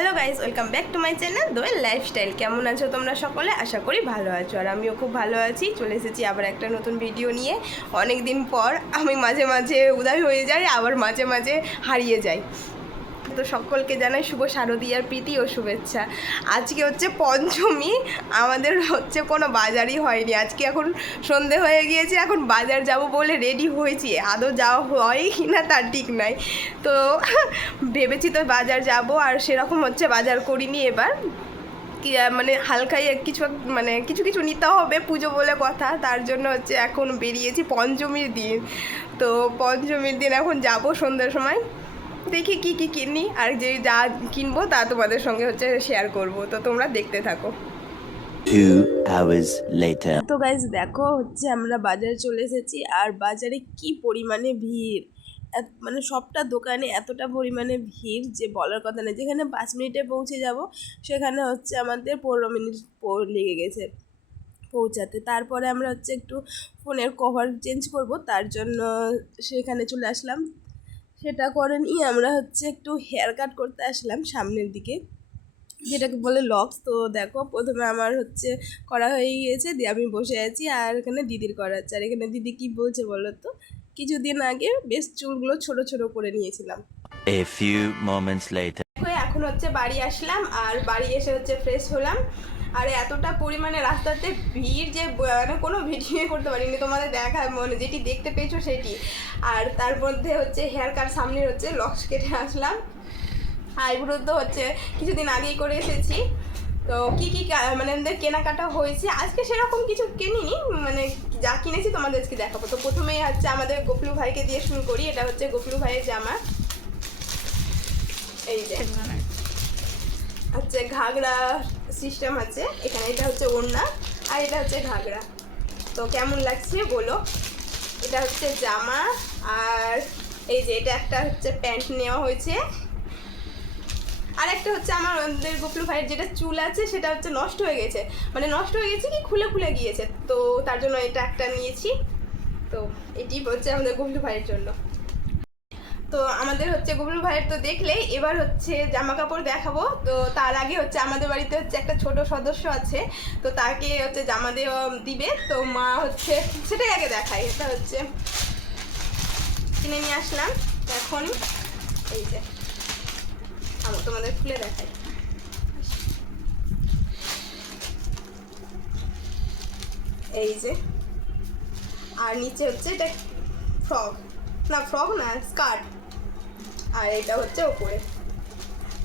Hello guys, welcome back to my channel Doyel lifestyle. কেমন আছো তোমরা সকলে? আশা করি ভালো আছো, আর আমিও খুব ভালো আছি। চলে এসেছি আবার একটা নতুন ভিডিও নিয়ে। অনেক দিন পর আমি মাঝে মাঝে উদয় হয়ে যাই, আবার মাঝে মাঝে হারিয়ে যাই। তো সকলকে জানাই শুভ শারদীয়ার প্রীতি ও শুভেচ্ছা। আজকে হচ্ছে পঞ্চমী, আমাদের হচ্ছে কোনো বাজারই হয়নি। আজকে এখন সন্ধে হয়ে গিয়েছে, এখন বাজার যাব বলে রেডি হয়েছি, আদৌ যাওয়া হয় কি না তার ঠিক নাই। তো ভেবেছি তো বাজার যাব, আর সেরকম হচ্ছে বাজার করিনি এবার। কি মানে হালকাই কিছু মানে কিছু কিছু নিতে হবে, পুজো বলে কথা, তার জন্য হচ্ছে এখন বেরিয়েছি পঞ্চমীর দিন। তো পঞ্চমীর দিন এখন যাব সন্ধ্যার সময়, দেখি কি কি কিনি, আর যে যা কিনবো তা তোমাদের সঙ্গে হচ্ছে শেয়ার করব। তো তোমরা দেখতে থাকো। 2 hours later. তো গাইজ দেখো, হচ্ছে আমরা বাজারে চলে এসেছি, আর বাজারে কি পরিমাণে ভিড়! মানে সবটা দোকানে এতটা পরিমাণে ভিড় যে বলার কথা নেই। যেখানে 5 মিনিটে পৌঁছে যাব, সেখানে হচ্ছে আমাদের 15 মিনিট লেগে গেছে পৌঁছাতে। তারপরে আমরা হচ্ছে একটু ফোনের কভার চেঞ্জ করব, তার জন্য সেখানে চলে আসলাম। সেটা করে নিয়ে আমরা হচ্ছে একটু হেয়ার কাট করতে আসলাম সামনের দিকে, যেটাকে বলে লক্স। তো দেখো, প্রথমে আমার হচ্ছে করা হয়ে গিয়েছে, দিয়ে আমি বসে আছি, আর এখানে দিদির করাচ্ছে। আর এখানে দিদি কি বলছে বলো তো? কিছুদিন আগে বেশ চুলগুলো ছোট ছোট করে নিয়েছিলাম। A few moments later. এখন হচ্ছে বাড়ি আসলাম, আর বাড়ি এসে হচ্ছে ফ্রেশ হলাম। আর এতটা পরিমাণে রাস্তাতে ভিড় যে মানে কোনো ভিডিও করতে পারিনি, তোমাদের দেখা মানে যেটি দেখতে পেয়েছো সেটি। আর তার মধ্যে হচ্ছে হেয়ার কাট সামনে হচ্ছে লক্স কেটে আসলাম। আইব্রো তো হচ্ছে কিছুদিন আগেই করে এসেছি। তো কী কী মানে আমাদের কেনাকাটা হয়েছে আজকে সেরকম কিছু কিনিনি, মানে যা কিনেছি তোমাদের আজকে দেখাবো। তো প্রথমেই হচ্ছে আমাদের গোপলু ভাইকে দিয়ে শুরু করি। এটা হচ্ছে গোপলু ভাইয়ের জামা, এই যে হচ্ছে ঘাগরা সিস্টেম আছে এখানে। এটা হচ্ছে ওড়না, আর এটা হচ্ছে ঘাগরা। তো কেমন লাগছে বলো? এটা হচ্ছে জামা, আর এই যে এটা একটা হচ্ছে প্যান্ট নেওয়া হয়েছে। আর একটা হচ্ছে আমাদের গোপলু ভাইয়ের যেটা চুল আছে সেটা হচ্ছে নষ্ট হয়ে গেছে, মানে নষ্ট হয়ে গেছে কি খুলে খুলে গিয়েছে, তো তার জন্য এটা একটা নিয়েছি। তো এটি হচ্ছে আমাদের গোপলু ভাইয়ের জন্য। তো আমাদের হচ্ছে গোপলু ভাইয়ের তো দেখলে, এবার হচ্ছে জামা কাপড় দেখাবো। তো তার আগে হচ্ছে আমাদের বাড়িতে হচ্ছে একটা ছোট সদস্য আছে, তো তাকে হচ্ছে জামা দেওয়া দিবে। তো মা হচ্ছে সেটাই আগে দেখায়। এটা হচ্ছে কিনে নিয়ে আসলাম এখন, এই যে আমি তোমাদের খুলে দেখাই। এই যে, আর নিচে হচ্ছে এটা ফ্রক, না ফ্রক না স্কার্ট, আর এটা হচ্ছে ওপরে।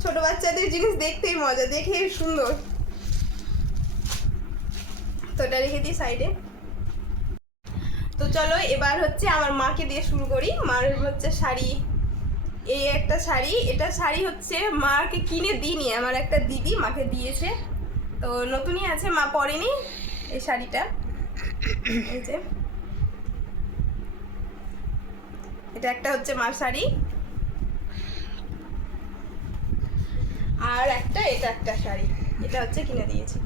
ছোট বাচ্চাদের জিনিস দেখতেই মজা, দেখে সুন্দর। তো এটা রেখে দিই সাইডে। তো চলো এবার হচ্ছে আমার মাকে দিয়ে শুরু করি। মার হচ্ছে শাড়ি, এই একটা শাড়ি, এটা শাড়ি হচ্ছে মাকে কিনে দিইনি, আমার একটা দিদি মাকে দিয়েছে। তো নতুনই আছে, মা পরেনি এই শাড়িটা। এই যে এটা একটা হচ্ছে মার শাড়ি, আর একটা এটা একটা শাড়ি, এটা হচ্ছে কিনে দিয়েছি।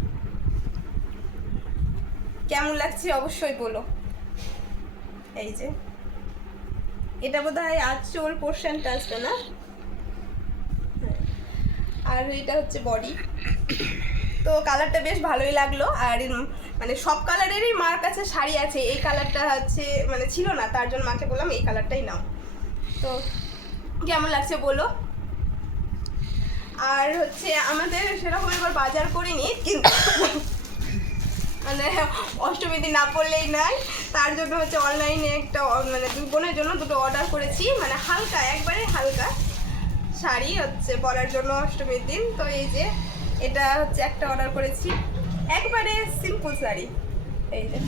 কেমন লাগছে অবশ্যই বলো। এই যে এটা বোধ হয় আঁচল পোর্শনটা আসবে না, আর এটা হচ্ছে বডি। তো কালারটা বেশ ভালোই লাগলো। আর মানে সব কালারেরই মার কাছে শাড়ি আছে, এই কালারটা হচ্ছে মানে ছিল না, তার জন্য মাকে বললাম এই কালারটাই নাও। তো কেমন লাগছে বলো। আর হচ্ছে আমাদের সেরকম এবার বাজার করিনি, কিন্তু মানে অষ্টমী দিন না পড়লেই নাই, তার জন্য হচ্ছে অনলাইনে একটা মানে দুই বোনের জন্য দুটো অর্ডার করেছি, মানে হালকা একবারে হালকা শাড়ি হচ্ছে পরার জন্য অষ্টমীর দিন। তো এই যে এটা হচ্ছে একটা অর্ডার করেছি, একবারে সিম্পল শাড়ি। এই যে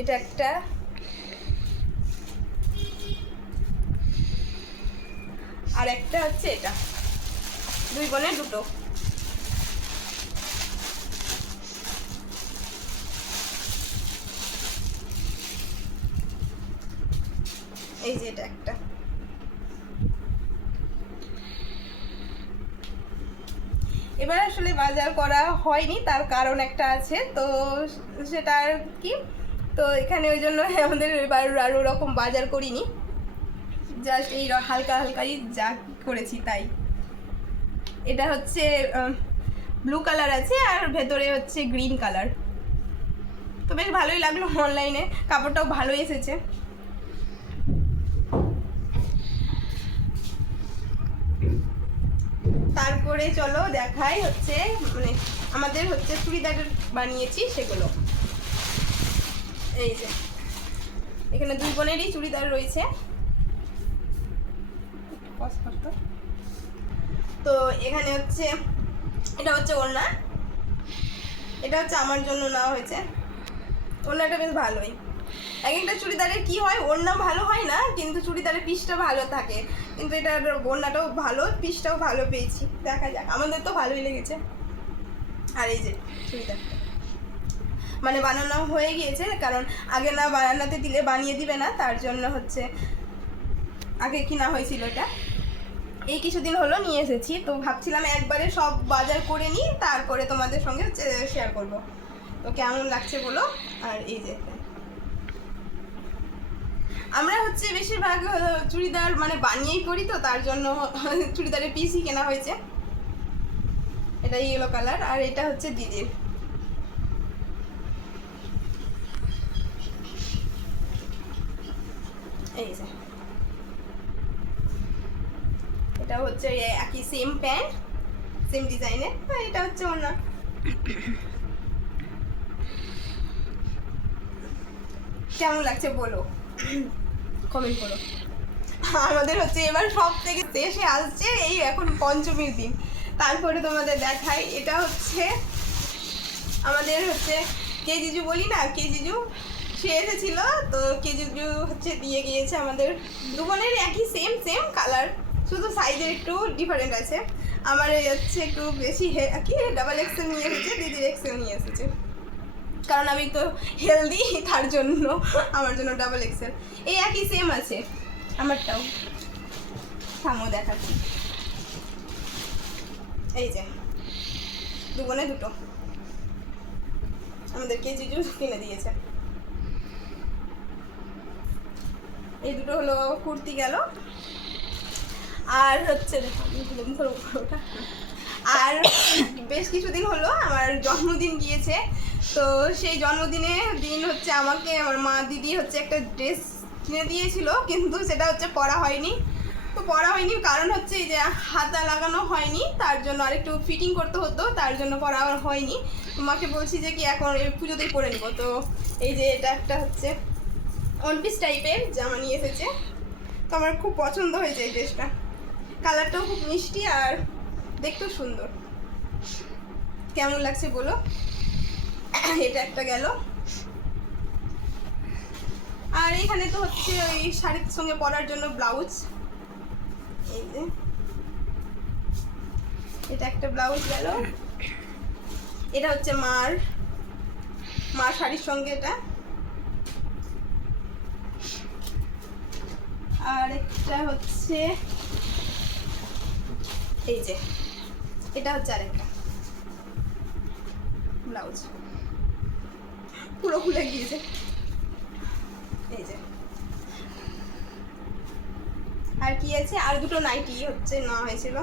এটা একটা, আর একটা হচ্ছে এটা, দুই বোনের দুটো। এই যে এটা একটা। এবার আসলে বাজার করা হয়নি, তার কারণ একটা আছে, তো সেটা আর কি। তো এখানে ওই জন্য আমাদের এবার আরও রকম বাজার করিনি, জাস্ট এই হালকা হালকাই যা করেছি তাই। এটা হচ্ছে ব্লু কালার আছে আর ভেতরে হচ্ছে গ্রিন কালার। তো বেশ ভালোই লাগলো, অনলাইনে কাপড়টাও ভালো এসেছে। তারপরে চলো দেখাই হচ্ছে মানে আমাদের হচ্ছে চুড়িদার বানিয়েছি সেগুলো। এই যে এখানে দুই বোনেরই চুড়িদার রয়েছে। তো এখানে হচ্ছে এটা হচ্ছে ওড়না, এটা হচ্ছে আমার জন্য নেওয়া হয়েছে। ওড়নাটা বেশ ভালোই। এক একটা চুড়িদারের কি হয়, ওড়না ভালো হয় না কিন্তু চুড়িদারের পিসটা ভালো থাকে, কিন্তু এটার ওড়নাটাও ভালো, পিসটাও ভালো পেয়েছি। দেখা যাক, আমাদের তো ভালোই লেগেছে। আর এই যে চুড়িদারটা মানে বানানো হয়ে গিয়েছে, কারণ আগে না বানাতে দিলে বানিয়ে দিবে না, তার জন্য হচ্ছে আগে কিনা হয়েছিল এটা। এই কিছুদিন হলো নিয়ে এসেছি, তো ভাবছিলাম একবারে সব বাজার করে নিই, তারপরে তোমাদের সঙ্গে শেয়ার করব। তো কেমন লাগছে বলো। আর এই যে আমরা হচ্ছে বেশিরভাগ চুড়িদার মানে বানিয়েই করি, তো তার জন্য চুড়িদারের পিসই কেনা হয়েছে। এটা ইয়েলো কালার আর এটা হচ্ছে দিদির। এই যে এটা হচ্ছে একই সেম প্যান্ট, সেম ডিজাইনের। এটা হচ্ছে ওড়না। কেমন লাগছে বলো, কমেন্ট করো। আমাদের হচ্ছে এবার সব থেকে শেষে আসছে এই এখন পঞ্চমীর দিন, তারপরে তোমাদের দেখাই। এটা হচ্ছে আমাদের হচ্ছে কে জিজু বলি না, কে জিজু সে এসেছিল, তো কে জিজু হচ্ছে দিয়ে গিয়েছে আমাদের দুজনের একই সেম সেম কালার, শুধু সাইজের একটু ডিফারেন্ট আছে। আমার এই হচ্ছে একটু বেশি কি ডাবল এক্সেল নিয়ে এসেছে, দিদির এক্সেল নিয়ে এসেছে, কারণ আমি তো হেলদি, তার জন্য আমার জন্য ডাবল এক্সেল। এই একই সেম আছে আমারটাও, থামো দেখাচ্ছি। এই যে দুজনে দুটো আমাদেরকে জিজু কিনে দিয়েছে। এই দুটো হলো কুর্তি গেল। আর হচ্ছে আর বেশ কিছুদিন হলো আমার জন্মদিন গিয়েছে, তো সেই জন্মদিনের দিন হচ্ছে আমাকে আমার মা দিদি হচ্ছে একটা ড্রেস কিনে দিয়েছিল, কিন্তু সেটা হচ্ছে পরা হয়নি। তো পরা হয়নি কারণ হচ্ছে এই যে হাতা লাগানো হয়নি, তার জন্য আরেকটু ফিটিং করতে হতো, তার জন্য পরা হয়নি। মাকে বলছি যে কি এখন এই পুজোতেই পরে নিব। তো এই যে এটা একটা হচ্ছে ওয়ান পিস টাইপের জামা নিয়ে এসেছে, তো আমার খুব পছন্দ হয়েছে এই ড্রেসটা। কালারটাও খুব মিষ্টি আর দেখতেও সুন্দর। কেমন লাগছে বলো। এটা একটা গেল। আর এখানে তো হচ্ছে ওই শাড়ির সঙ্গে পরার জন্য ব্লাউজ। এই যে এটা একটা ব্লাউজ গেল। এটা হচ্ছে মার শাড়ির সঙ্গে এটা। আর একটা হচ্ছে এই যে এটা হচ্ছে আরেকটা ব্লাউজ, পুরো খুলে গিয়েছে। এই যে আর কি আছে, আর দুটো নাইটি হচ্ছে নেওয়া হয়েছিল।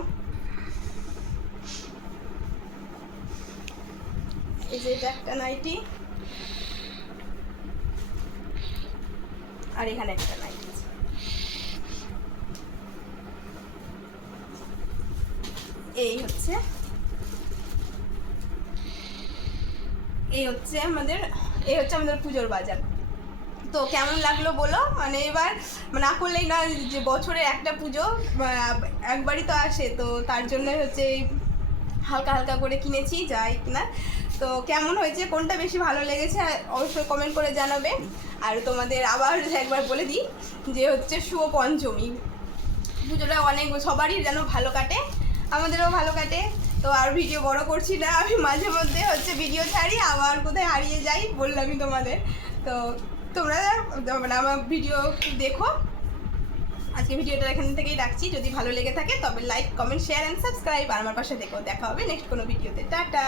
এই যে এটা একটা নাইটি আর এখানে একটা নাইটি আছে। এই হচ্ছে আমাদের পুজোর বাজার। তো কেমন লাগলো বলো। মানে এবার না করলেই না, যে বছরে একটা পুজো একবারই তো আসে, তো তার জন্য হচ্ছে হালকা হালকা করে কিনেছি যাই কিনা। তো কেমন হয়েছে, কোনটা বেশি ভালো লেগেছে অবশ্যই কমেন্ট করে জানাবে। আর তোমাদের আবার একবার বলে দিই যে হচ্ছে শুভ পঞ্চমী, পুজোটা অনেক সবারই যেন ভালো কাটে, আমাদেরও ভালো কাটে। তো আর ভিডিও বড় করছি না, আমি মাঝে মধ্যে হচ্ছে ভিডিও ছাড়ি, আবার কোথায় হারিয়ে যাই বললামই তোমাদের। তো তোমরা মানে আমার ভিডিও দেখো। আজকে ভিডিওটা এখান থেকেই রাখছি, যদি ভালো লেগে থাকে তবে like comment share and subscribe, আর আমার পাশে দেখো। দেখা হবে নেক্সট কোনো ভিডিওতে। টাটা।